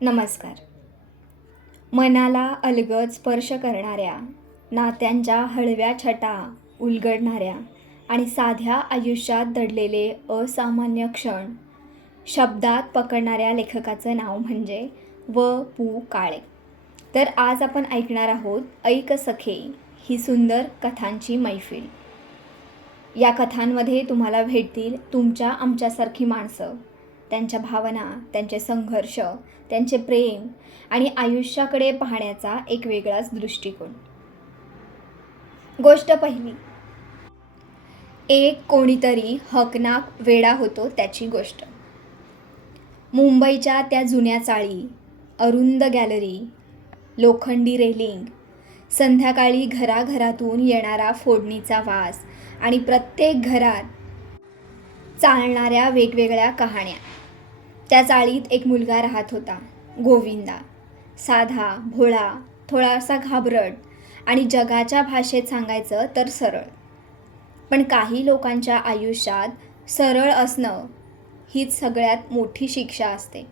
नमस्कार. मनाला अलगद स्पर्श करणाऱ्या, नात्यांच्या हळव्या छटा उलगडणाऱ्या आणि साध्या आयुष्यात दडलेले असामान्य क्षण शब्दात पकडणाऱ्या लेखकाचं नाव म्हणजे व.पु. काळे. तर आज आपण ऐकणार आहोत ऐक सखे ही सुंदर कथांची मैफिल. या कथांमध्ये तुम्हाला भेटतील तुमच्या आमच्यासारखी माणसं, त्यांच्या भावना, त्यांचे संघर्ष, त्यांचे प्रेम आणि आयुष्याकडे पाहण्याचा एक वेगळाच दृष्टिकोन. गोष्ट पहिली. एक कोणीतरी हकनाक वेडा होतो त्याची गोष्ट. मुंबईच्या त्या जुन्या चाळी, अरुंद गॅलरी, लोखंडी रेलिंग, संध्याकाळी घराघरातून येणारा फोडणीचा वास आणि प्रत्येक घरात चालणाऱ्या वेगवेगळ्या कहाण्या. त्या चाळीत एक मुलगा राहत होता, गोविंदा. साधा, भोळा, थोडासा घाबरट आणि जगाच्या भाषेत सांगायचं तर सरळ. पण काही लोकांच्या आयुष्यात सरळ असणं हीच सगळ्यात मोठी शिक्षा असते.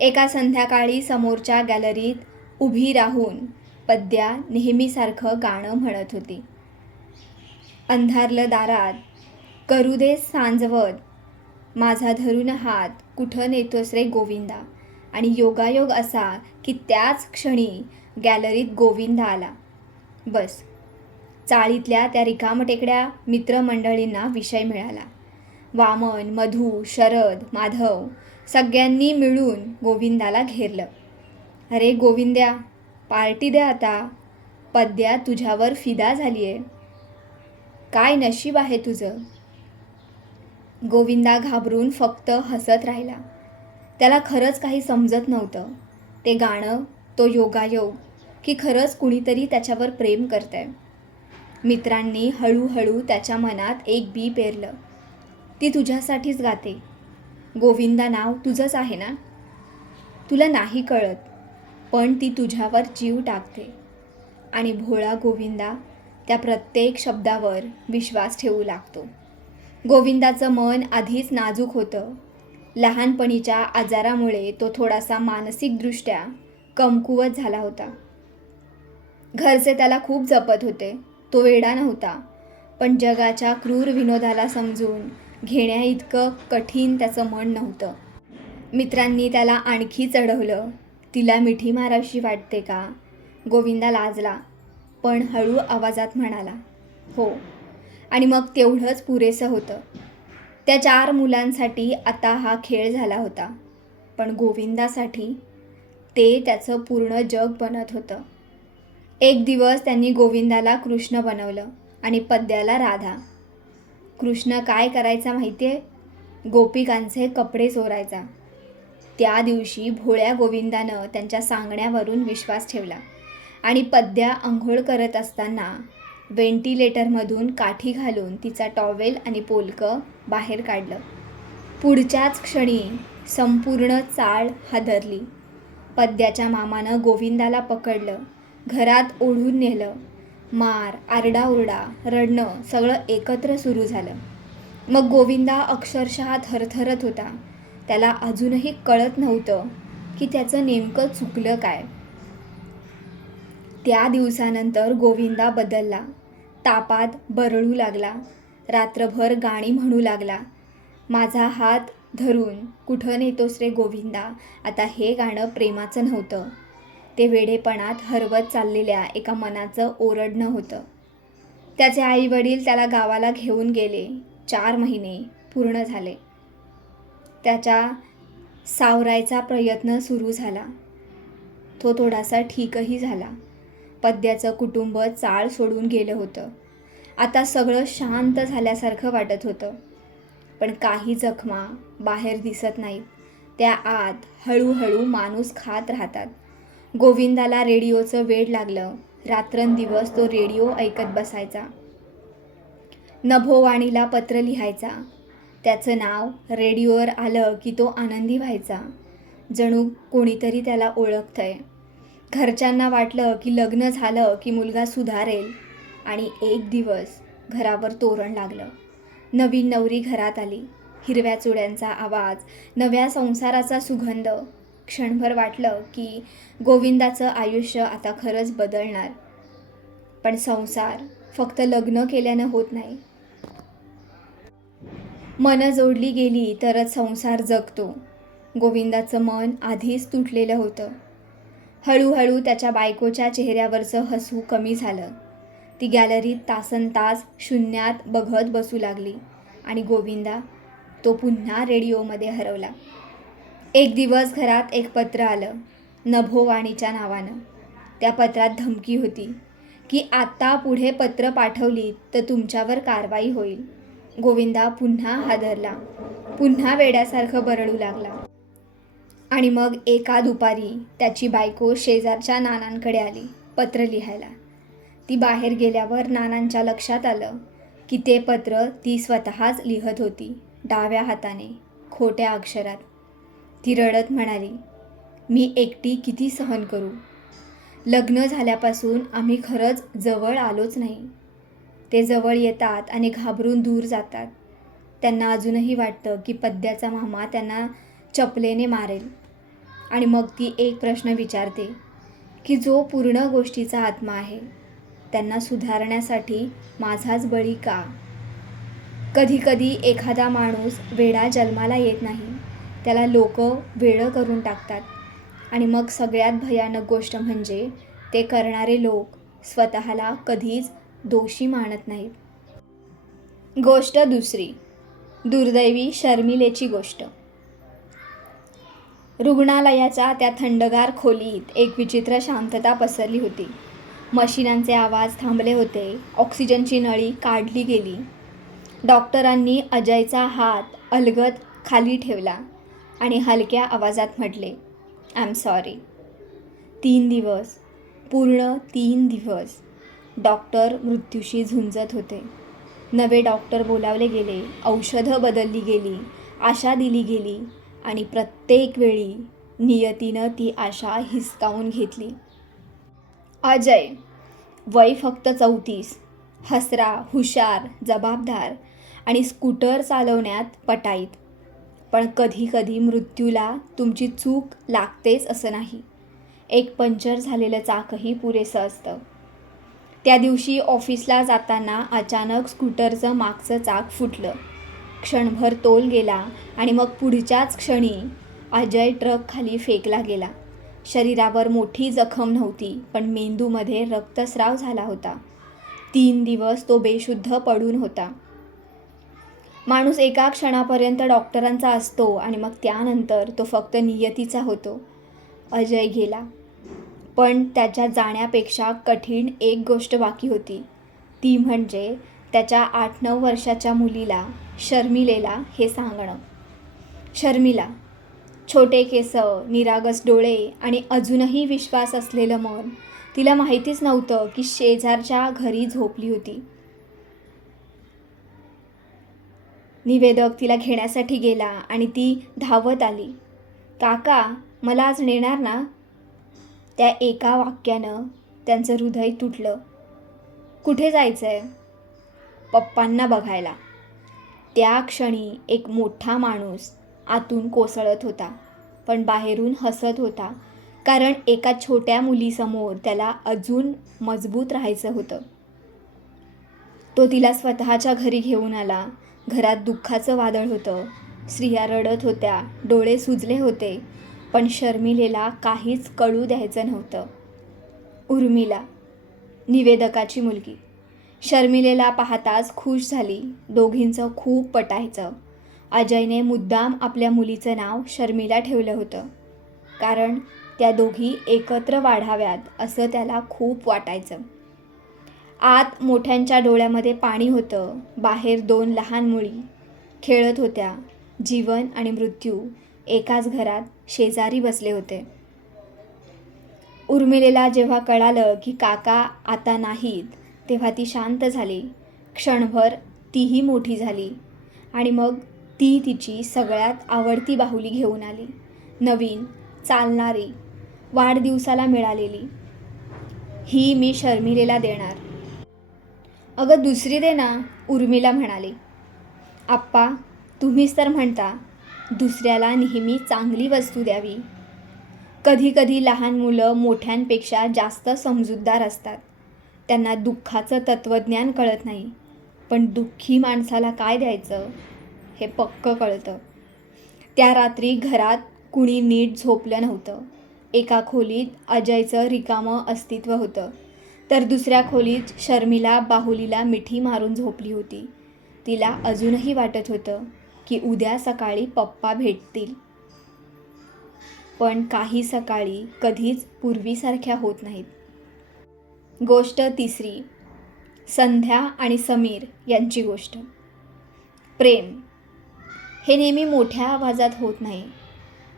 एका संध्याकाळी समोरच्या गॅलरीत उभी राहून पद्या नेहमीसारखं गाणं म्हणत होती. अंधारलं दारात, करू दे सांजवत, माझा धरून हात, कुठं नेतोस रे गोविंदा. आणि योगायोग असा की त्याच क्षणी गॅलरीत गोविंदा आला. बस, चाळीतल्या त्या रिकामटेकड्या मित्रमंडळींना विषय मिळाला. वामन, मधू, शरद, माधव सगळ्यांनी मिळून गोविंदाला घेरलं. अरे गोविंद्या, पार्टी द्या आता, पद्या तुझ्यावर फिदा झालीये, काय नशीब आहे तुझं. गोविंदा घाबरून फक्त हसत राहिला. त्याला खरंच काही समजत नव्हतं. ते गाणं, तो योगायोग की खरंच कुणीतरी त्याच्यावर प्रेम करतंय. मित्रांनी हळूहळू त्याच्या मनात एक बी पेरलं. ती तुझ्यासाठीच गाते. गोविंदा नाव तुझंच आहे ना. तुला नाही कळत, पण ती तुझ्यावर जीव टाकते. आणि भोळा गोविंदा त्या प्रत्येक शब्दावर विश्वास ठेवू लागतो. गोविंदाचं मन आधीच नाजूक होतं. लहानपणीच्या आजारामुळे तो थोडासा मानसिकदृष्ट्या कमकुवत झाला होता. घरचे त्याला खूप जपत होते. तो वेडा नव्हता, पण जगाच्या क्रूर विनोदाला समजून घेण्याइतकं कठीण त्याचं मन नव्हतं. मित्रांनी त्याला आणखी चढवलं. तिला मिठी मारावीशी वाटते का. गोविंदा लाजला, पण हळू आवाजात म्हणाला, हो. आणि मग तेवढंच पुरेसं होतं. त्या 4 मुलांसाठी आता हा खेळ झाला होता, पण गोविंदासाठी ते त्याचं पूर्ण जग बनत होतं. एक दिवस त्यांनी गोविंदाला कृष्ण बनवलं आणि पद्याला राधा. कृष्ण काय करायचा माहिती आहे? गोपिकांचे कपडे चोरायचा. त्या दिवशी भोळ्या गोविंदानं त्यांच्या सांगण्यावरून विश्वास ठेवला आणि पद्या अंघोळ करत असताना व्हेंटिलेटरमधून काठी घालून तिचा टॉवेल आणि पोलकं बाहेर काढलं. पुढच्याच क्षणी संपूर्ण चाळ हादरली. पद्याच्या मामानं गोविंदाला पकडलं, घरात ओढून नेलं. मार, आरडाओरडा, रडणं सगळं एकत्र सुरू झालं. मग गोविंदा अक्षरशः थरथरत होता. त्याला अजूनही कळत नव्हतं की त्याचं नेमकं चुकलं काय. त्या दिवसानंतर गोविंदा बदलला. तापात बरळू लागला. रात्रभर गाणी म्हणू लागला. माझा हात धरून कुठं नेतोस रे गोविंदा. आता हे गाणं प्रेमाचं नव्हतं, ते वेडेपणात हरवत चाललेल्या एका मनाचं ओरडणं होतं. त्याचे आईवडील त्याला गावाला घेऊन गेले. 4 महिने पूर्ण झाले. त्याच्या सावरायचा प्रयत्न सुरू झाला. तो थोडासा ठीकही झाला. पद्याचं कुटुंब चाळ सोडून गेलं होतं. आता सगळं शांत झाल्यासारखं वाटत होतं. पण काही जखमा बाहेर दिसत नाहीत, त्या आत हळूहळू माणूस खात राहतात. गोविंदाला रेडिओचं वेड लागलं. रात्रंदिवस तो रेडिओ ऐकत बसायचा. नभोवाणीला पत्र लिहायचा. त्याचं नाव रेडिओवर आलं की तो आनंदी व्हायचा, जणू कोणीतरी त्याला ओळखतंय. घरच्यांना वाटलं की लग्न झालं की मुलगा सुधारेल. आणि एक दिवस घरावर तोरण लागलं. नवीन नवरी घरात आली. हिरव्या चुड्यांचा आवाज, नव्या संसाराचा सुगंध. क्षणभर वाटलं की गोविंदाचं आयुष्य आता खरंच बदलणार. पण संसार फक्त लग्न केल्यानं होत नाही. मनं जोडली गेली तरच संसार जगतो. गोविंदाचं मन आधीच तुटलेलं होतं. हळूहळू त्याच्या बायकोच्या चेहऱ्यावरचं हसू कमी झालं. ती गॅलरीत तासनतास शून्यात बघत बसू लागली आणि गोविंदा तो पुन्हा रेडिओमध्ये हरवला. एक दिवस घरात एक पत्र आलं, नभोवाणीच्या नावानं. त्या पत्रात धमकी होती की आता पुढे पत्र पाठवली तर तुमच्यावर कारवाई होईल. गोविंदा पुन्हा हादरला, पुन्हा वेड्यासारखं बरळू लागला. आणि मग एका दुपारी त्याची बायको शेजारच्या नानांकडे आली पत्र लिहायला. ती बाहेर गेल्यावर नानांच्या लक्षात आलं की ते पत्र ती स्वतःच लिहत होती, डाव्या हाताने, खोट्या अक्षरात. ती रडत म्हणाली, मी एकटी किती सहन करू. लग्न झाल्यापासून आम्ही खरंच जवळ आलोच नाही. ते जवळ येतात आणि घाबरून दूर जातात. त्यांना अजूनही वाटतं की पद्याचा मामा त्यांना चपलेने मारेल. आणि मग ती एक प्रश्न विचारते की जो पूर्ण गोष्टीचा आत्मा आहे, त्यांना सुधारण्यासाठी माझाच बळी का? कधीकधी एखादा माणूस वेडा जन्माला येत नाही, त्याला लोक वेडं करून टाकतात. आणि मग सगळ्यात भयानक गोष्ट म्हणजे ते करणारे लोक स्वतःला कधीच दोषी मानत नाहीत. गोष्ट दुसरी, दुर्दैवी शर्मिलेची गोष्ट. रुग्णालयाच्या त्या थंडगार खोलीत एक विचित्र शांतता पसरली होती. मशिनांचे आवाज थांबले होते. ऑक्सिजनची नळी काढली गेली. डॉक्टरांनी अजयचा हात अलगद खाली ठेवला आणि हलक्या आवाजात म्हटले, आय एम सॉरी. 3 दिवस, पूर्ण 3 दिवस डॉक्टर मृत्यूशी झुंजत होते. नवे डॉक्टर बोलावले गेले, औषधं बदलली गेली, आशा दिली गेली आणि प्रत्येक वेळी नियतीनं ती आशा हिसकावून घेतली. अजय, वय फक्त 34, हसरा, हुशार, जबाबदार आणि स्कूटर चालवण्यात पटाईत. पण कधी कधी मृत्यूला तुमची चूक लागतेच असं नाही. एक पंक्चर झालेलं चाकही पुरेसं असतं. त्या दिवशी ऑफिसला जाताना अचानक स्कूटरचं मागचं चाक फुटलं. क्षणभर तोल गेला आणि मग पुढच्याच क्षणी अजय ट्रक खाली फेकला गेला. शरीरावर मोठी जखम नव्हती, पण मेंदूमध्ये रक्तस्राव झाला होता. 3 दिवस तो बेशुद्ध पडून होता. माणूस एका क्षणापर्यंत डॉक्टरांचा असतो आणि मग त्यानंतर तो फक्त नियतीचा होतो. अजय गेला, पण त्याच्या जाण्यापेक्षा कठीण एक गोष्ट बाकी होती. ती म्हणजे त्याच्या 8-9 वर्षाच्या मुलीला, शर्मिलेला हे सांगणं. शर्मिला, छोटे केस, निरागस डोळे आणि अजूनही विश्वास असलेलं मन. तिला माहितीच नव्हतं की शेजारच्या घरी झोपली होती. निवेदक तिला घेण्यासाठी गेला आणि ती धावत आली. काका, मला आज नेणार ना? त्या एका वाक्यानं त्यांचं हृदय तुटलं. कुठे जायचंय? पप्पांना बघायला. त्या क्षणी एक मोठा माणूस आतून कोसळत होता, पण बाहेरून हसत होता, कारण एका छोट्या मुलीसमोर त्याला अजून मजबूत राहायचं होतं. तो तिला स्वतःच्या घरी घेऊन आला. घरात दुःखाचं वादळ होतं. स्त्रिया रडत होत्या, डोळे सुजले होते, पण शर्मिलेला काहीच कळू द्यायचं नव्हतं. उर्मिला, निवेदकाची मुलगी, शर्मिलेला पाहताच खुश झाली. दोघींचं खूप पटायचं. अजयने मुद्दाम आपल्या मुलीचं नाव शर्मिला ठेवलं होतं, कारण त्या दोघी एकत्र वाढाव्यात असं त्याला खूप वाटायचं. आत मोठ्यांच्या डोळ्यामध्ये पाणी होतं. बाहेर 2 लहान मुली खेळत होत्या. जीवन आणि मृत्यू एकाच घरात शेजारी बसले होते. उर्मिलेला जेव्हा कळालं की काका आता नाहीत, तेव्हा ती शांत झाली. क्षणभर तीही मोठी झाली आणि मग ती तिची सगळ्यात आवडती बाहुली घेऊन आली. नवीन, चालणारी, वाढदिवसाला मिळालेली. ही मी शर्मिलेला देणार. अगं दुसरी दे ना, उर्मिला म्हणाली. आप्पा, तुम्हीच तर म्हणता दुसऱ्याला नेहमी चांगली वस्तू द्यावी. कधीकधी लहान मुलं मोठ्यांपेक्षा जास्त समजूतदार असतात. त्यांना दुःखाचं तत्त्वज्ञान कळत नाही, पण दुःखी माणसाला काय द्यायचं हे पक्कं कळतं. त्या रात्री घरात कुणी नीट झोपलं नव्हतं. एका खोलीत अजयचं रिकामं अस्तित्व होतं, तर दुसऱ्या खोलीत शर्मिला बाहुलीला मिठी मारून झोपली होती. तिला अजूनही वाटत होतं की उद्या सकाळी पप्पा भेटतील. पण काही सकाळी कधीच पूर्वीसारख्या होत नाहीत. गोष्ट तिसरी, संध्या आणि समीर यांची गोष्ट. प्रेम हे नेहमी मोठ्या आवाजात होत नाही.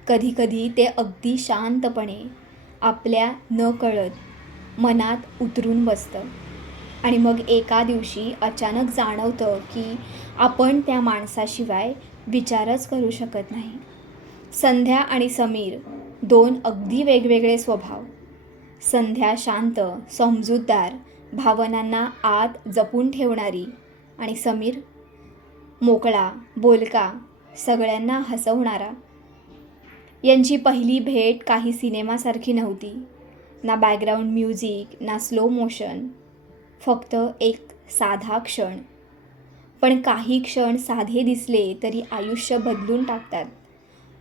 कधीकधी ते अगदी शांतपणे आपल्या नकळत मनात उतरून बसतं आणि मग एका दिवशी अचानक जाणवतं की आपण त्या माणसाशिवाय विचारच करू शकत नाही. संध्या आणि समीर दोन अगदी वेगवेगळे स्वभाव. संध्या शांत, समजूतदार, भावनांना आत जपून ठेवणारी, आणि समीर मोकळा, बोलका, सगळ्यांना हसवणारा. यांची पहिली भेट काही सिनेमासारखी नव्हती. ना बॅकग्राऊंड म्युझिक, ना स्लो मोशन, फक्त एक साधा क्षण. पण काही क्षण साधे दिसले तरी आयुष्य बदलून टाकतात.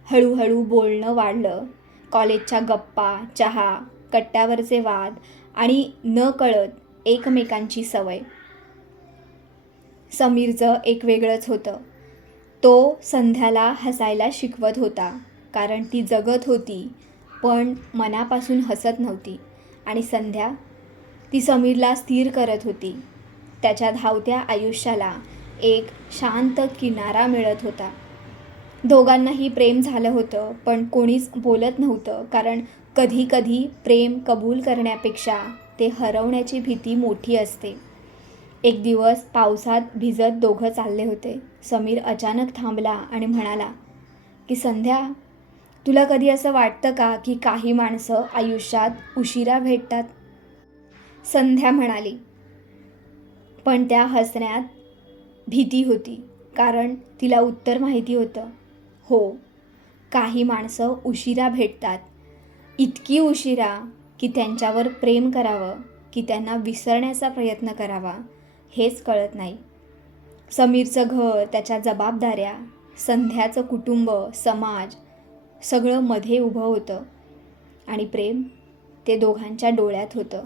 हळूहळू बोलणं वाढलं. कॉलेजच्या गप्पा, चहा, कट्ट्यावरचे वाद आणि नकळत एकमेकांची सवय. समीरचं एक वेगळंच होतं. तो संध्याला हसायला शिकवत होता, कारण ती जगत होती पण मनापासून हसत नव्हती. आणि संध्या, ती समीरला स्थिर करत होती. त्याच्या धावत्या आयुष्याला एक शांत किनारा मिळत होता. दोघांनाही प्रेम झालं होतं, पण कोणीच बोलत नव्हतं, कारण कधीकधी प्रेम कबूल करण्यापेक्षा ते हरवण्याची भीती मोठी असते. एक दिवस पावसात भिजत दोघं चालले होते. समीर अचानक थांबला आणि म्हणाला की संध्या, तुला कधी असं वाटतं का की काही माणसं आयुष्यात उशिरा भेटतात? संध्या म्हणाली, पण त्या हसण्यात भीती होती, कारण तिला उत्तर माहिती होतं. हो, काही माणसं उशिरा भेटतात. इतकी उशिरा की त्यांच्यावर प्रेम करावं की त्यांना विसरण्याचा प्रयत्न करावा हेच कळत नाही. समीरचं घर, त्याच्या जबाबदाऱ्या, संध्याचं कुटुंब, समाज, सगळं मध्ये उभं होतं. आणि प्रेम ते दोघांच्या डोळ्यात होतं,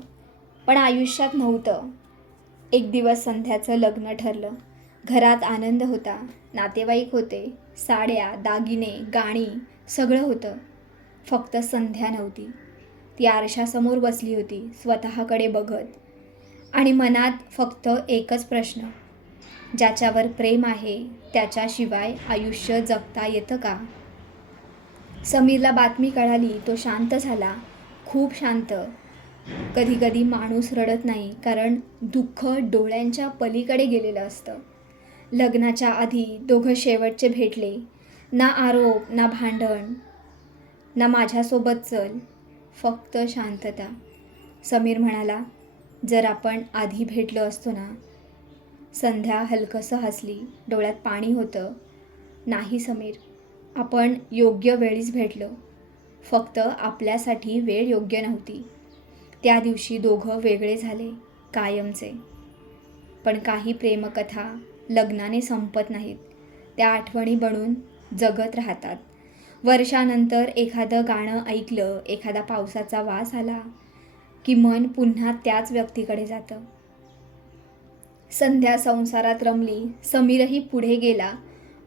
पण आयुष्यात नव्हतं. एक दिवस संध्याचं लग्न ठरलं. घरात आनंद होता. नातेवाईक होते. साड्या, दागिने, गाणी, सगळं होतं. फक्त संध्या नव्हती. ती आरशासमोर बसली होती, स्वतःकडे बघत, आणि मनात फक्त एकच प्रश्न, ज्याच्यावर प्रेम आहे त्याच्याशिवाय आयुष्य जगता येतं का? समीरला बातमी कळाली. तो शांत झाला, खूप शांत. कधीकधी माणूस रडत नाही, कारण दुःख डोळ्यांच्या पलीकडे गेलेलं असतं. लग्नाच्या आधी दोघं शेवटचे भेटले. ना आरोप, ना भांडण, ना माझ्यासोबत चल, फक्त शांतता. समीर म्हणाला, जर आपण आधी भेटलो असतो ना. संध्या हलकंसं हसली. डोळ्यात पाणी होतं. नाही समीर, आपण योग्य वेळीच भेटलो. फक्त आपल्यासाठी वेळ योग्य नव्हती. त्या दिवशी दोघं वेगळे झाले, कायमचे. पण काही प्रेमकथा लग्नाने संपत नाहीत. त्या आठवणी बनून जगत राहतात. वर्षानंतर एखादं गाणं ऐकलं, एखादा पावसाचा वास आला की मन पुन्हा त्याच व्यक्तीकडे जातं. संध्या संसारात रमली. समीरही पुढे गेला,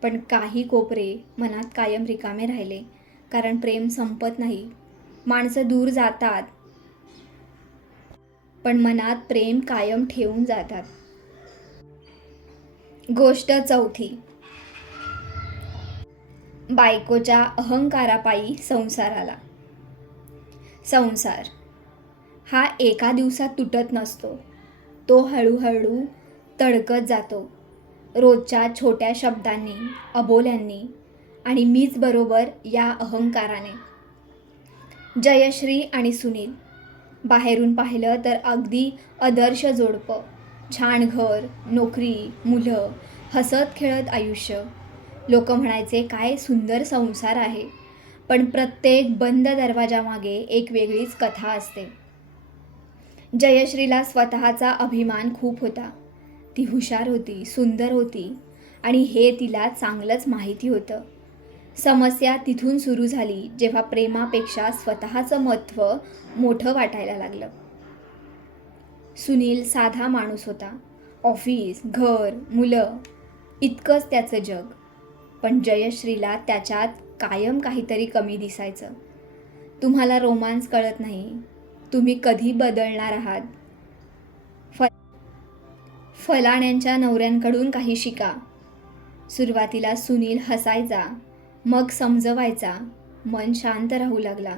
पण काही कोपरे मनात कायम रिकामे राहिले, कारण प्रेम संपत नाही. माणसं दूर जातात, पण मनात प्रेम कायम ठेवून जातात. गोष्ट चौथी, बायकोच्या अहंकारापायी संसाराला. संसार हा एका दिवसात तुटत नसतो. तो हळूहळू तडकत जातो, रोजच्या छोट्या शब्दांनी, अबोल्यांनी, आणि मीच बरोबर या अहंकाराने. जयश्री आणि सुनील बाहेरून पाहिलं तर अगदी आदर्श जोडपं. छान घर, नोकरी, मुलं, हसत खेळत आयुष्य. लोक म्हणायचे काय सुंदर संसार आहे. पण प्रत्येक बंद दरवाजामागे एक वेगळीच कथा असते. जयश्रीला स्वतःचा अभिमान खूप होता. ती हुशार होती, सुंदर होती आणि हे तिला चांगलंच माहिती होतं. समस्या तिथून सुरू झाली जेव्हा प्रेमापेक्षा स्वतःचं महत्त्व मोठं वाटायला लागलं. सुनील साधा माणूस होता. ऑफिस, घर, मुलं इतकंच त्याचं जग. पण जयश्रीला त्याच्यात कायम काहीतरी कमी दिसायचं. तुम्हाला रोमांस कळत नाही. तुम्ही कधी बदलणार आहात? फलाण्यांच्या नवऱ्यांकडून काही शिका. सुरुवातीला सुनील हसायचा, मग समजवायचा, मन शांत राहू लागला.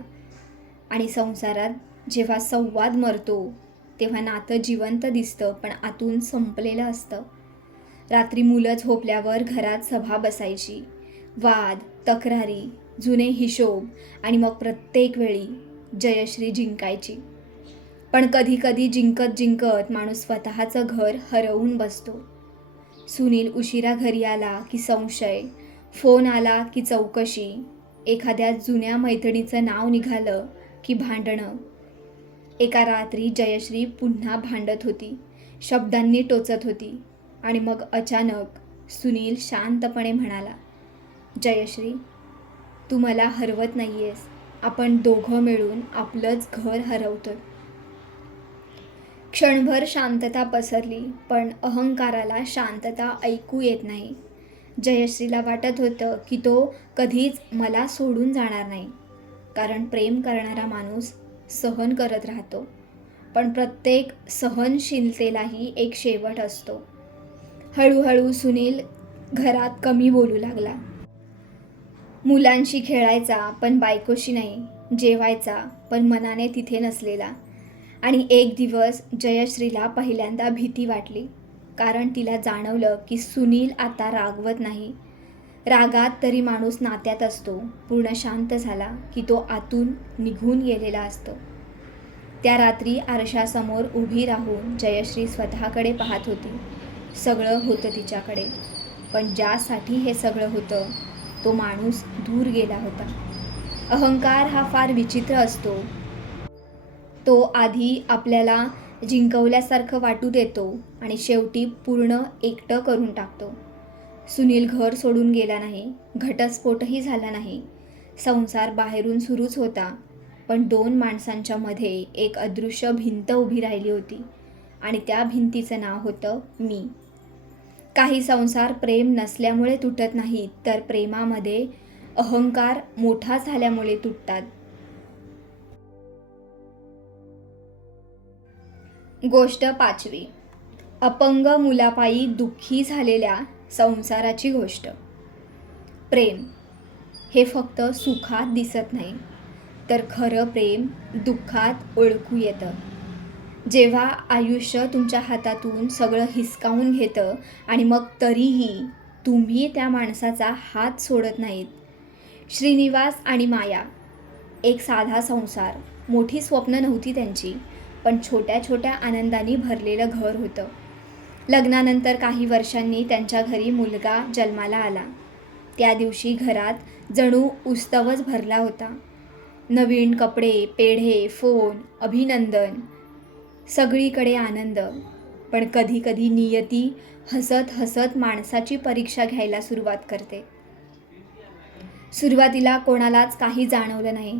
आणि संसारात जेव्हा संवाद मरतो तेव्हा नातं जिवंत दिसतं पण आतून संपलेलं असतं. रात्री मुलं झोपल्यावर घरात सभा बसायची. वाद, तक्रारी, जुने हिशोब आणि मग प्रत्येक वेळी जयश्री जिंकायची. पण कधी कधी जिंकत जिंकत माणूस स्वतःचं घर हरवून बसतो. सुनील उशिरा घरी आला की संशय, फोन आला की चौकशी, एखाद्या जुन्या मैत्रिणीचं नाव निघालं की भांडणं. एका रात्री जयश्री पुन्हा भांडत होती, शब्दांनी टोचत होती आणि मग अचानक सुनील शांतपणे म्हणाला, जयश्री, तू मला हरवत नाही आहेस. आपण दोघं मिळून आपलंच घर हरवतोय. क्षणभर शांतता पसरली, पण अहंकाराला शांतता ऐकू येत नाही. जयश्रीला वाटत होतं की तो कधीच मला सोडून जाणार नाही, कारण प्रेम करणारा माणूस सहन करत राहतो. पण प्रत्येक सहनशीलतेलाही एक शेवट असतो. हळूहळू सुनील घरात कमी बोलू लागला. मुलांशी खेळायचा पण बायकोशी नाही, जेवायचा पण मनाने तिथे नसलेला. आणि एक दिवस जयश्रीला पहिल्यांदा भीती वाटली, कारण तिला जाणवलं की सुनील आता रागवत नाही. रागात तरी माणूस नात्यात असतो. पूर्ण शांत झाला की तो आतून निघून गेलेला असतो. त्या रात्री आरशासमोर उभी राहून जयश्री स्वतःकडे पाहत होती. सगळं होतं तिच्याकडे, पण ज्यासाठी हे सगळं होतं तो माणूस दूर गेला होता. अहंकार हा फार विचित्र असतो. तो आधी आपल्याला जिंकवल्यासारखं वाटू देतो आणि शेवटी पूर्ण एकटं करून टाकतो. सुनील घर सोडून गेला नाही, घटस्फोटही झाला नाही. संसार बाहेरून सुरूच होता, पण दोन माणसांच्या मध्ये एक अदृश्य भिंत उभी राहिली होती आणि त्या भिंतीचं नाव होतं मी. काही संसार प्रेम नसल्यामुळे तुटत नाहीत, तर प्रेमामध्ये अहंकार मोठा झाल्यामुळे तुटतात. गोष्ट 5वी. अपंग मुलापायी दुःखी झालेल्या संसाराची गोष्ट. प्रेम हे फक्त सुखात दिसत नाही, तर खरं प्रेम दुःखात ओळखू येतं. जेव्हा आयुष्य तुमच्या हातातून सगळं हिसकावून घेतं आणि मग तरीही तुम्ही त्या माणसाचा हात सोडत नाहीत. श्रीनिवास आणि माया. एक साधा संसार. मोठी स्वप्न नव्हती त्यांची, पण छोट्या छोट्या आनंदांनी भरलेलं घर होतं. लग्नानंतर काही वर्षांनी त्यांच्या घरी मुलगा जन्माला आला. त्या दिवशी घरात जणू उत्सवच भरला होता. नवीन कपडे, पेढे, फोन, अभिनंदन, सगळीकडे आनंद. पण कधी कधी नियती हसत हसत माणसाची परीक्षा घ्यायला सुरुवात करते. सुरुवातीला कोणालाच काही जाणवलं नाही,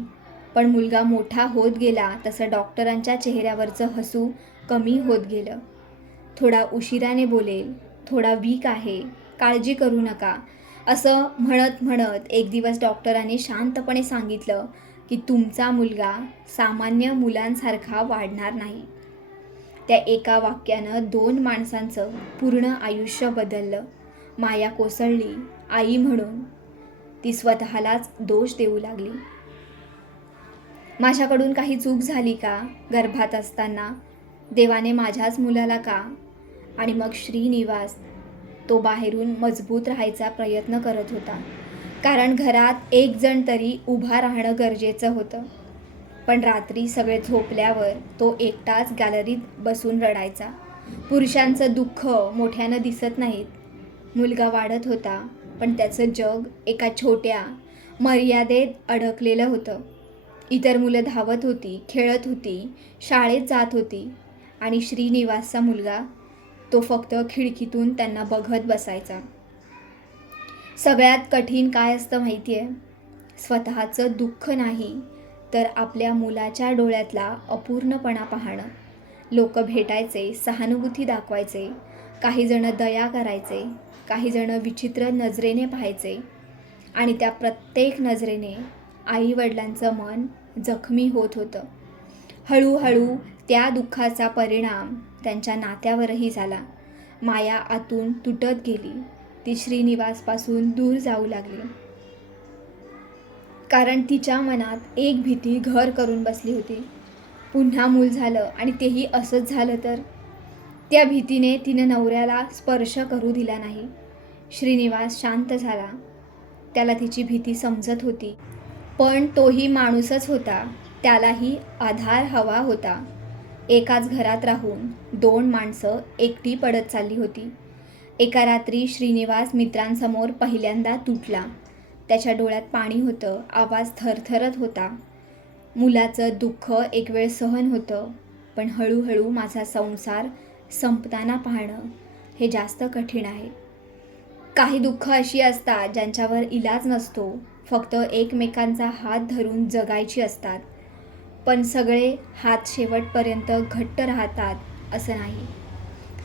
पण मुलगा मोठा होत गेला तसं डॉक्टरांच्या चेहऱ्यावरचं हसू कमी होत गेलं. थोडा उशिराने बोलेल, थोडा वीक आहे, काळजी करू नका, असं म्हणत म्हणत एक दिवस डॉक्टरांनी शांतपणे सांगितलं की तुमचा मुलगा सामान्य मुलांसारखा वाढणार नाही. त्या एका वाक्यानं दोन माणसांचं पूर्ण आयुष्य बदललं. माया कोसळली. आई म्हणून ती स्वतःलाच दोष देऊ लागली. माझ्याकडून काही चूक झाली का? गर्भात असताना देवाने माझ्याच मुलाला का? आणि मग श्रीनिवास, तो बाहेरून मजबूत राहायचा प्रयत्न करत होता, कारण घरात एक जण तरी उभा राहणं गरजेचं होतं. पण रात्री सगळे झोपल्यावर तो एकटाच गॅलरीत बसून रडायचा. पुरुषांचं दुःख मोठ्यानं दिसत नाहीत. मुलगा वाढत होता, पण त्याचं जग एका छोट्या मर्यादेत अडकलेलं होतं. इतर मुलं धावत होती, खेळत होती, शाळेत जात होती आणि श्रीनिवासचा मुलगा तो फक्त खिडकीतून त्यांना बघत बसायचा. सगळ्यात कठीण काय असतं माहिती आहे? स्वतःचं दुःख नाही तर आपल्या मुलाच्या डोळ्यातला अपूर्णपणा पाहणं. लोक भेटायचे, सहानुभूती दाखवायचे, काही जण दया करायचे, काही जण विचित्र नजरेने पाहायचे आणि त्या प्रत्येक नजरेने आईवडिलांचं मन जखमी होत होतं. हळूहळू त्या दुःखाचा परिणाम त्यांच्या नात्यावरही झाला. माया आतून तुटत गेली. ती श्रीनिवासपासून दूर जाऊ लागली. कारण तिच्या मनात एक भीती घर करून बसली होती. पुन्हा मूल झालं आणि तेही असंच झालं तर? त्या भीतीने तिने नवऱ्याला स्पर्श करू दिला नाही. श्रीनिवास शांत झाला. त्याला तिची भीती समजत होती. पण तोही माणूसच होता. त्यालाही आधार हवा होता. एकाच घरात राहून 2 माणसं एकटी पडत चालली होती. एका रात्री श्रीनिवास मित्रांसमोर पहिल्यांदा तुटला. त्याच्या डोळ्यात पाणी होतं, आवाज थरथरत होता. मुलाचं दुःख एक वेळ सहन होतं, पण हळूहळू माझा संसार संपताना पाहणं हे जास्त कठीण आहे. काही दुःख अशी असतात ज्यांच्यावर इलाज नसतो, फक्त एकमेकांचा हात धरून जगायची असतात. पण सगळे हात शेवटपर्यंत घट्ट राहतात असं नाही.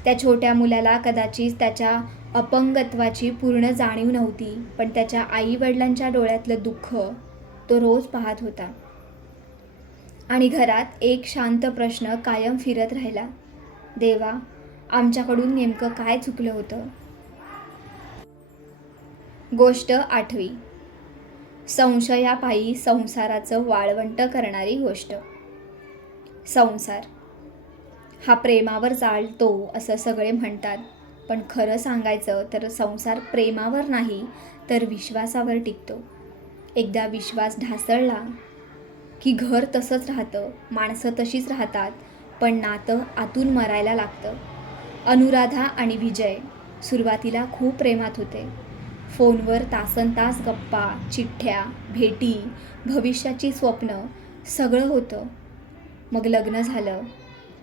त्या छोट्या मुलाला कदाचित त्याच्या अपंगत्वाची पूर्ण जाणीव नव्हती, पण त्याच्या आईवडिलांच्या डोळ्यातलं दुःख तो रोज पाहत होता. आणि घरात एक शांत प्रश्न कायम फिरत राहिला, देवा, आमच्याकडून नेमकं काय चुकलं होतं? गोष्ट 8वी. संशयापायी संसाराचं वाळवंट करणारी गोष्ट. संसार हा प्रेमावर चालतो असं सगळे म्हणतात, पण खरं सांगायचं तर संसार प्रेमावर नाही तर विश्वासावर टिकतो. एकदा विश्वास ढासळला की घर तसंच राहतं, माणसं तशीच राहतात, पण नातं आतून मरायला लागतं. अनुराधा आणि विजय सुरुवातीला खूप प्रेमात होते. फोनवर तासनतास गप्पा, चिठ्ठ्या, भेटी, भविष्याची स्वप्न सगळं होतं. मग लग्न झालं.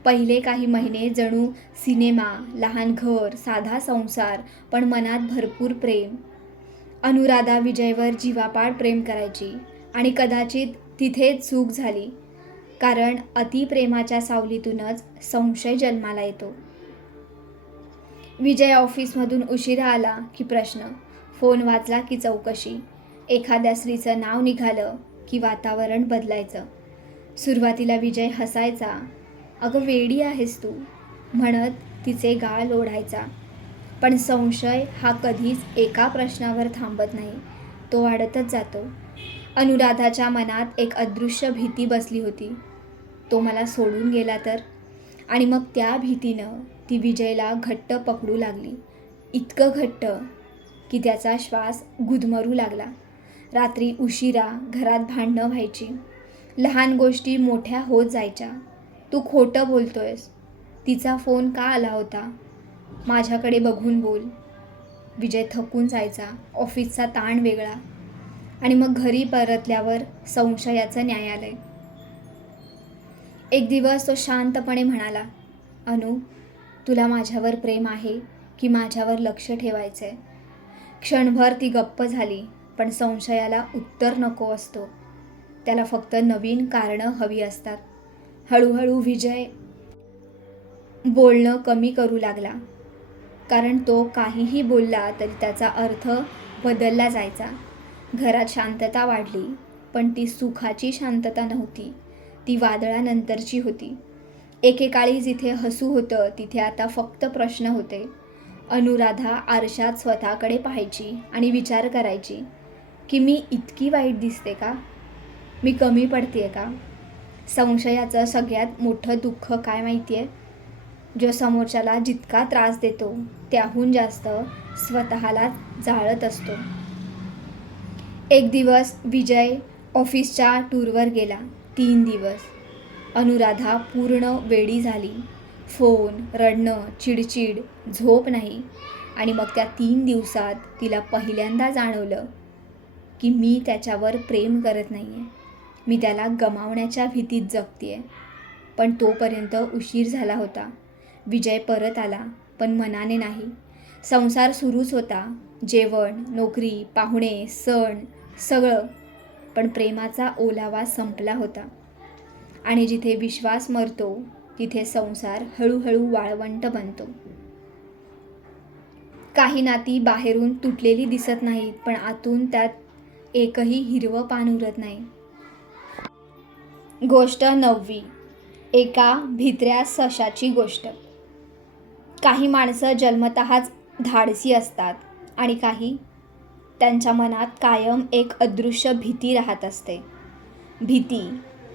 पहिले काही महिने जणू सिनेमा, लहान घर, साधा संसार, पण मनात भरपूर प्रेम. अनुराधा विजयवर जीवापाड प्रेम करायची आणि कदाचित तिथेच चूक झाली, कारण अतिप्रेमाच्या सावलीतूनच संशय जन्माला येतो. विजय ऑफिसमधून उशिरा आला की प्रश्न, फोन वाजला की चौकशी, एखाद्या स्त्रीचं नाव निघालं की वातावरण बदलायचं. सुरुवातीला विजय हसायचा, अगं वेडी आहेस तू, म्हणत तिचे गाळ ओढायचा. पण संशय हा कधीच एका प्रश्नावर थांबत नाही, तो वाढतच जातो. अनुराधाच्या मनात एक अदृश्य भीती बसली होती, तो मला सोडून गेला तर? आणि मग त्या भीतीनं ती विजयला घट्ट पकडू लागली, इतकं घट्ट की त्याचा श्वास गुदमरू लागला. रात्री उशिरा घरात भांडणं व्हायची, लहान गोष्टी मोठ्या होत जायच्या. तू खोटं बोलतोयस, तिचा फोन का आला होता, माझ्याकडे बघून बोल. विजय थकून जायचा, ऑफिसचा ताण वेगळा, आणि मग घरी परतल्यावर संशयाचं न्यायालय. एक दिवस तो शांतपणे म्हणाला, अनु, तुला माझ्यावर प्रेम आहे की माझ्यावर लक्ष ठेवायचं आहे? क्षणभर ती गप्प झाली, पण संशयाला उत्तर नको असतो, त्याला फक्त नवीन कारणं हवी असतात. हळूहळू विजय बोलणं कमी करू लागला, कारण तो काहीही बोलला तरी त्याचा अर्थ बदलला जायचा. घरात शांतता वाढली, पण ती सुखाची शांतता नव्हती, ती वादळानंतरची होती. एकेकाळी जिथे हसू होतं तिथे आता फक्त प्रश्न होते. अनुराधा आरशात स्वतःकडे पाहायची आणि विचार करायची की मी इतकी वाईट दिसते का, मी कमी पडते का? संशयाचं सगळ्यात मोठं दुःख काय माहिती आहे? जो समोरच्याला जितका त्रास देतो त्याहून जास्त स्वतःला जाळत असतो. एक दिवस विजय ऑफिसच्या टूरवर गेला. 3 दिवस. अनुराधा पूर्ण वेडी झाली. फोन, रडणं, चिडचिड, झोप नाही. आणि मग त्या 3 दिवसात तिला पहिल्यांदा जाणवलं की मी त्याच्यावर प्रेम करत नाही आहे, मी त्याला गमावण्याच्या भीतीत जगते आहे. पण तोपर्यंत उशीर झाला होता. विजय परत आला, पण मनाने नाही. संसार सुरूच होता, जेवण, नोकरी, पाहुणे, सण, सगळं. पण प्रेमाचा ओलावा संपला होता. आणि जिथे विश्वास मरतो तिथे संसार हळूहळू वाळवंट बनतो. काही नाती बाहेरून तुटलेली दिसत नाहीत, पण आतून त्यात एकही हिरवं पान उरत नाही. गोष्ट 9वी. एका भित्र्या सशाची गोष्ट. काही माणसं जन्मतःच धाडसी असतात आणि काही त्यांच्या मनात कायम एक अदृश्य भीती राहत असते. भीती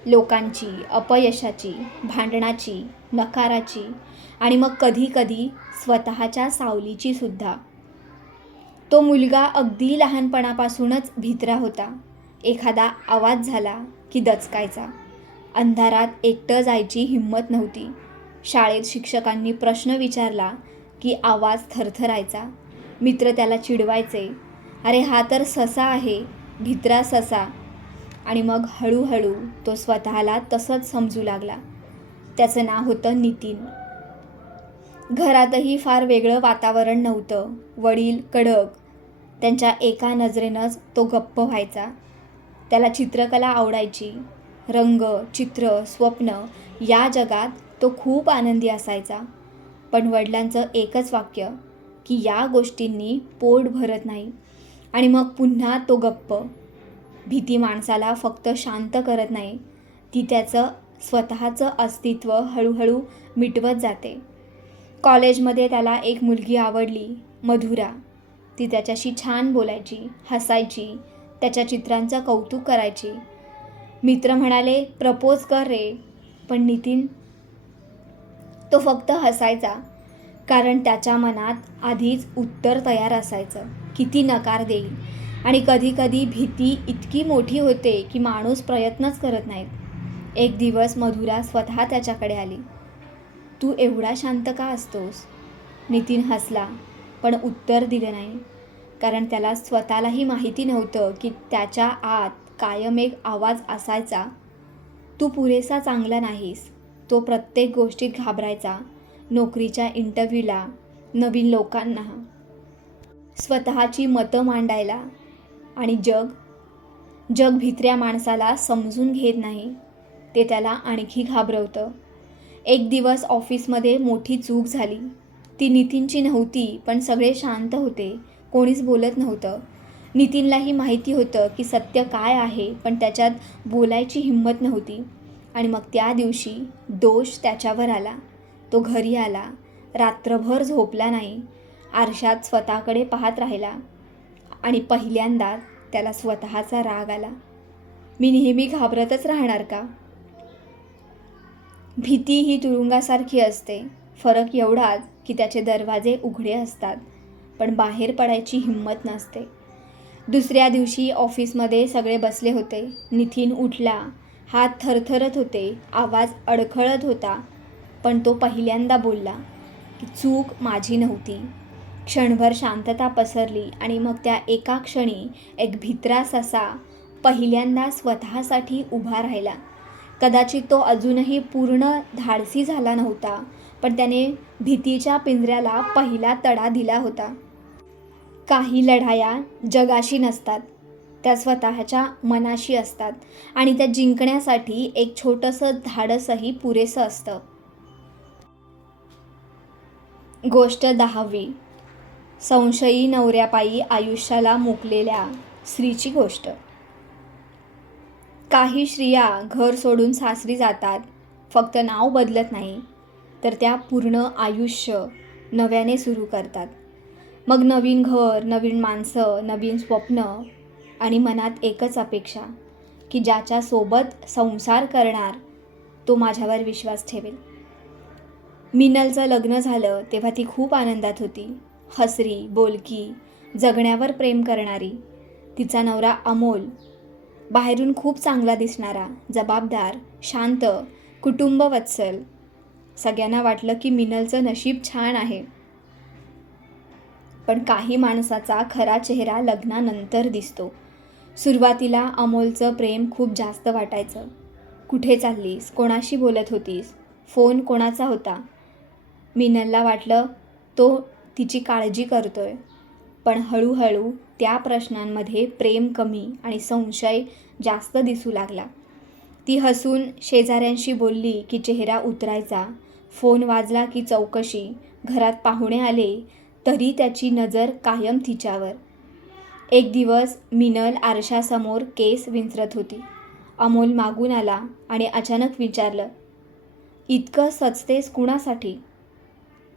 लोकांची, अपयशाची, भांडणाची, नकाराची आणि मग कधीकधी स्वतःच्या सावलीची सुद्धा. तो मुलगा अगदी लहानपणापासूनच भित्रा होता. एखादा आवाज झाला की दचकायचा. अंधारात एकटं जायची हिंमत नव्हती. शाळेत शिक्षकांनी प्रश्न विचारला की आवाज थरथरायचा. मित्र त्याला चिडवायचे, अरे हा तर ससा आहे, भित्रा ससा. आणि मग हळूहळू तो स्वतःला तसंच समजू लागला. त्याचं नाव होतं नितीन. घरातही फार वेगळं वातावरण नव्हतं. वडील कडक, त्यांच्या एका नजरेनंच तो गप्प व्हायचा. त्याला चित्रकला आवडायची. रंग, चित्र, स्वप्न या जगात तो खूप आनंदी असायचा. पण वडिलांचं एकच वाक्य की या गोष्टींनी पोट भरत नाही. आणि मग पुन्हा तो गप्प. भीती माणसाला फक्त शांत करत नाही, ती त्याचं स्वतःचं अस्तित्व हळूहळू मिटवत जाते. कॉलेजमध्ये त्याला एक मुलगी आवडली, मधुरा. ती त्याच्याशी छान बोलायची, हसायची, त्याच्या चित्रांचं कौतुक करायची. मित्र म्हणाले, प्रपोज कर रे. पण नितीन, तो फक्त हसायचा, कारण त्याच्या मनात आधीच उत्तर तयार असायचं, किती नकार देईल. आणि कधीकधी भीती इतकी मोठी होते की माणूस प्रयत्नच करत नाहीत. एक दिवस मधुरा स्वतः त्याच्याकडे आली. तू एवढा शांत का असतोस? नितीन हसला, पण उत्तर दिलं नाही, कारण त्याला स्वतःलाही माहिती नव्हतं की त्याच्या आत कायम एक आवाज असायचा, तू पुरेसा चांगला नाहीस. तो प्रत्येक गोष्टीत घाबरायचा, नोकरीच्या इंटरव्ह्यूला, नवीन लोकांना, स्वतःची मतं मांडायला. आणि जग भित्र्या माणसाला समजून घेत नाही, ते त्याला आणखी घाबरवतं. एक दिवस ऑफिसमध्ये मोठी चूक झाली. ती नितीनची नव्हती, पण सगळे शांत होते, कोणीच बोलत नव्हतं. नितीनलाही माहिती होतं की सत्य काय आहे, पण त्याच्यात बोलायची हिंमत नव्हती. आणि मग त्या दिवशी दोष त्याच्यावर आला. तो घरी आला, रात्रभर झोपला नाही, आरशात स्वतःकडे पाहत राहिला. आणि पहिल्यांदा त्याला स्वतःचा राग आला. मी नेहमी घाबरतच राहणार का? भीती ही तुरुंगासारखी असते. फरक एवढाच की त्याचे दरवाजे उघडे असतात, पण बाहेर पडायची हिंमत नसते. दुसऱ्या दिवशी ऑफिसमध्ये सगळे बसले होते. नितीन उठला, हात थरथरत होते, आवाज अडखळत होता. पण तो पहिल्यांदा बोलला की चूक माझी नव्हती. क्षणभर शांतता पसरली आणि मग त्या एका क्षणी एक भित्रा ससा पहिल्यांदा स्वतःसाठी उभा राहिला. कदाचित तो अजूनही पूर्ण धाडसी झाला नव्हता, पण त्याने भीतीच्या पिंजऱ्याला पहिला तडा दिला होता. काही लढाया जगाशी नसतात, त्या स्वतःच्या मनाशी असतात. आणि त्या जिंकण्यासाठी एक छोटंसं धाडसही पुरेसं असतं. गोष्ट 10वी. संशयी नवऱ्यापायी आयुष्याला मुकलेल्या स्त्रीची गोष्ट. काही स्त्रिया घर सोडून सासरी जातात, फक्त नाव बदलत नाही, तर त्या पूर्ण आयुष्य नव्याने सुरू करतात. मग नवीन घर, नवीन माणसं, नवीन स्वप्न आणि मनात एकच अपेक्षा की ज्याच्यासोबत संसार करणार तो माझ्यावर विश्वास ठेवेल. मिनलचं लग्न झालं तेव्हा ती खूप आनंदात होती. हसरी, बोलकी, जगण्यावर प्रेम करणारी. तिचा नवरा अमोल, बाहेरून खूप चांगला दिसणारा, जबाबदार, शांत, कुटुंबवत्सल. सगळ्यांना वाटलं की मिनलचं नशीब छान आहे. पण काही माणसाचा खरा चेहरा लग्नानंतर दिसतो. सुरुवातीला अमोलचं प्रेम खूप जास्त वाटायचं. कुठे चाललीस, कोणाशी बोलत होतीस, फोन कोणाचा होता. मिनलला वाटलं तो तिची काळजी करतोय. पण हळूहळू त्या प्रश्नांमध्ये प्रेम कमी आणि संशय जास्त दिसू लागला. ती हसून शेजाऱ्यांशी बोलली की चेहरा उतरायचा, फोन वाजला की चौकशी, घरात पाहुणे आले तरी त्याची नजर कायम तिच्यावर. एक दिवस मिनल आरशासमोर केस विंचरत होती. अमोल मागून आला आणि अचानक विचारलं, इतकं सचतेस कुणासाठी?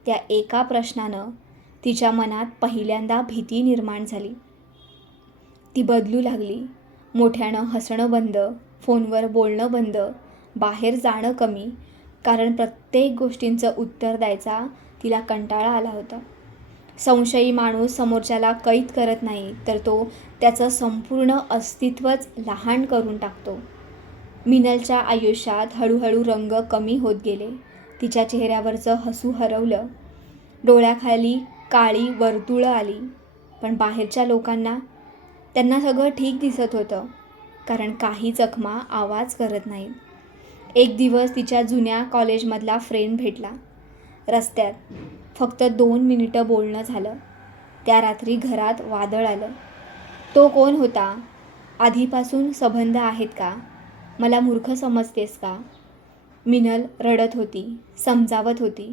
त्या एका प्रश्नानं तिच्या मनात पहिल्यांदा भीती निर्माण झाली. ती बदलू लागली. मोठ्यानं हसणं बंद, फोनवर बोलणं बंद, बाहेर जाणं कमी, कारण प्रत्येक गोष्टींचं उत्तर द्यायचा तिला कंटाळा आला होता. संशयी माणूस समोरच्याला कैद करत नाही, तर तो त्याचं संपूर्ण अस्तित्वच लहान करून टाकतो. मिनलच्या आयुष्यात हळूहळू रंग कमी होत गेले. तिच्या चेहऱ्यावरचं हसू हरवलं. डोळ्याखाली काळी वर्तुळं आली. पण बाहेरच्या लोकांना, त्यांना सगळं ठीक दिसत होतं, कारण काही जखमा आवाज करत नाहीत. एक दिवस तिच्या जुन्या कॉलेजमधला फ्रेंड भेटला. रस्त्यात फक्त 2 मिनिटं बोलणं झालं. त्या रात्री घरात वादळ आलं. तो कोण होता? आधीपासून संबंध आहेत का? मला मूर्ख समजतेस का? मिनल रडत होती, समजावत होती,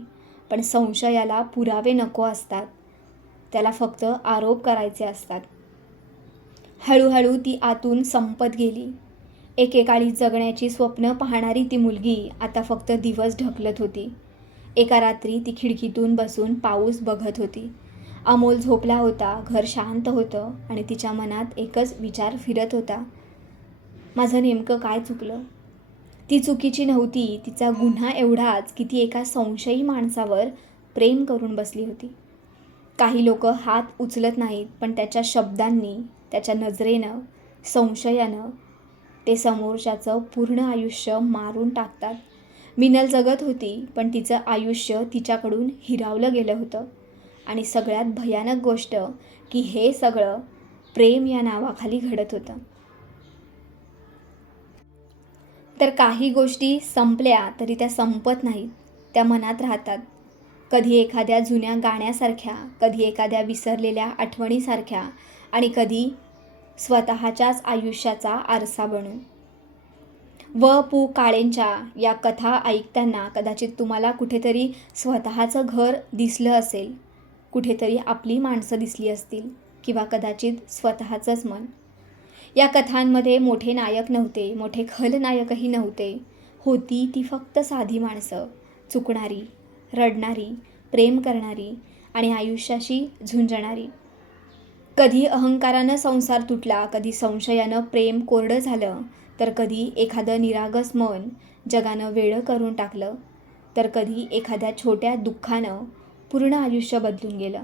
पण संशयाला पुरावे नको असतात, त्याला फक्त आरोप करायचे असतात. हळूहळू ती आतून संपत गेली. एकेकाळी जगण्याची स्वप्न पाहणारी ती मुलगी आता फक्त दिवस ढकलत होती. एका रात्री ती खिडकीतून बसून पाऊस बघत होती. अमोल झोपला होता, घर शांत होतं आणि तिच्या मनात एकच विचार फिरत होता, माझं नेमकं काय चुकलं? ती चुकीची नव्हती, तिचा गुन्हा एवढाच की ती एका संशयी माणसावर प्रेम करून बसली होती. काही लोक हात उचलत नाहीत, पण त्याच्या शब्दांनी, त्याच्या नजरेनं, संशयानं ते समोरच्याचं पूर्ण आयुष्य मारून टाकतात. मिनल जगत होती, पण तिचं आयुष्य तिच्याकडून हिरावलं गेलं होतं. आणि सगळ्यात भयानक गोष्ट की हे सगळं प्रेम या नावाखाली घडत होतं. तर काही गोष्टी संपल्या तरी त्या संपत नाहीत, त्या मनात राहतात. कधी एखाद्या जुन्या गाण्यासारख्या, कधी एखाद्या विसरलेल्या आठवणीसारख्या आणि कधी स्वतःच्याच आयुष्याचा आरसा बनून. व.पु. काळेंच्या या कथा ऐकताना कदाचित तुम्हाला कुठेतरी स्वतःचं घर दिसलं असेल, कुठेतरी आपली माणसं दिसली असतील, किंवा कदाचित स्वतःचंच मन. या कथांमध्ये मोठे नायक नव्हते, मोठे खलनायकही नव्हते. होती ती फक्त साधी माणसं, चुकणारी, रडणारी, प्रेम करणारी आणि आयुष्याशी झुंजणारी. कधी अहंकारानं संसार तुटला, कधी संशयानं प्रेम कोरडं झालं, तर कधी एखादं निरागस मन जगानं वेडं करून टाकलं, तर कधी एखाद्या छोट्या दुःखानं पूर्ण आयुष्य बदलून गेलं.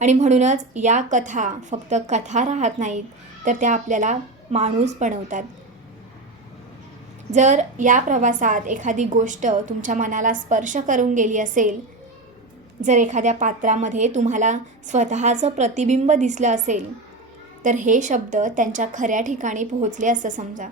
आणि म्हणूनच या कथा फक्त कथा राहत नाहीत, तर त्या आपल्याला माणूस बनवतात. जर या प्रवासात एखादी गोष्ट तुमच्या मनाला स्पर्श करून गेली असेल, जर एखाद्या पात्रामध्ये तुम्हाला स्वतःचं प्रतिबिंब दिसलं असेल, तर हे शब्द त्यांच्या खऱ्या ठिकाणी पोहोचले असं समजा.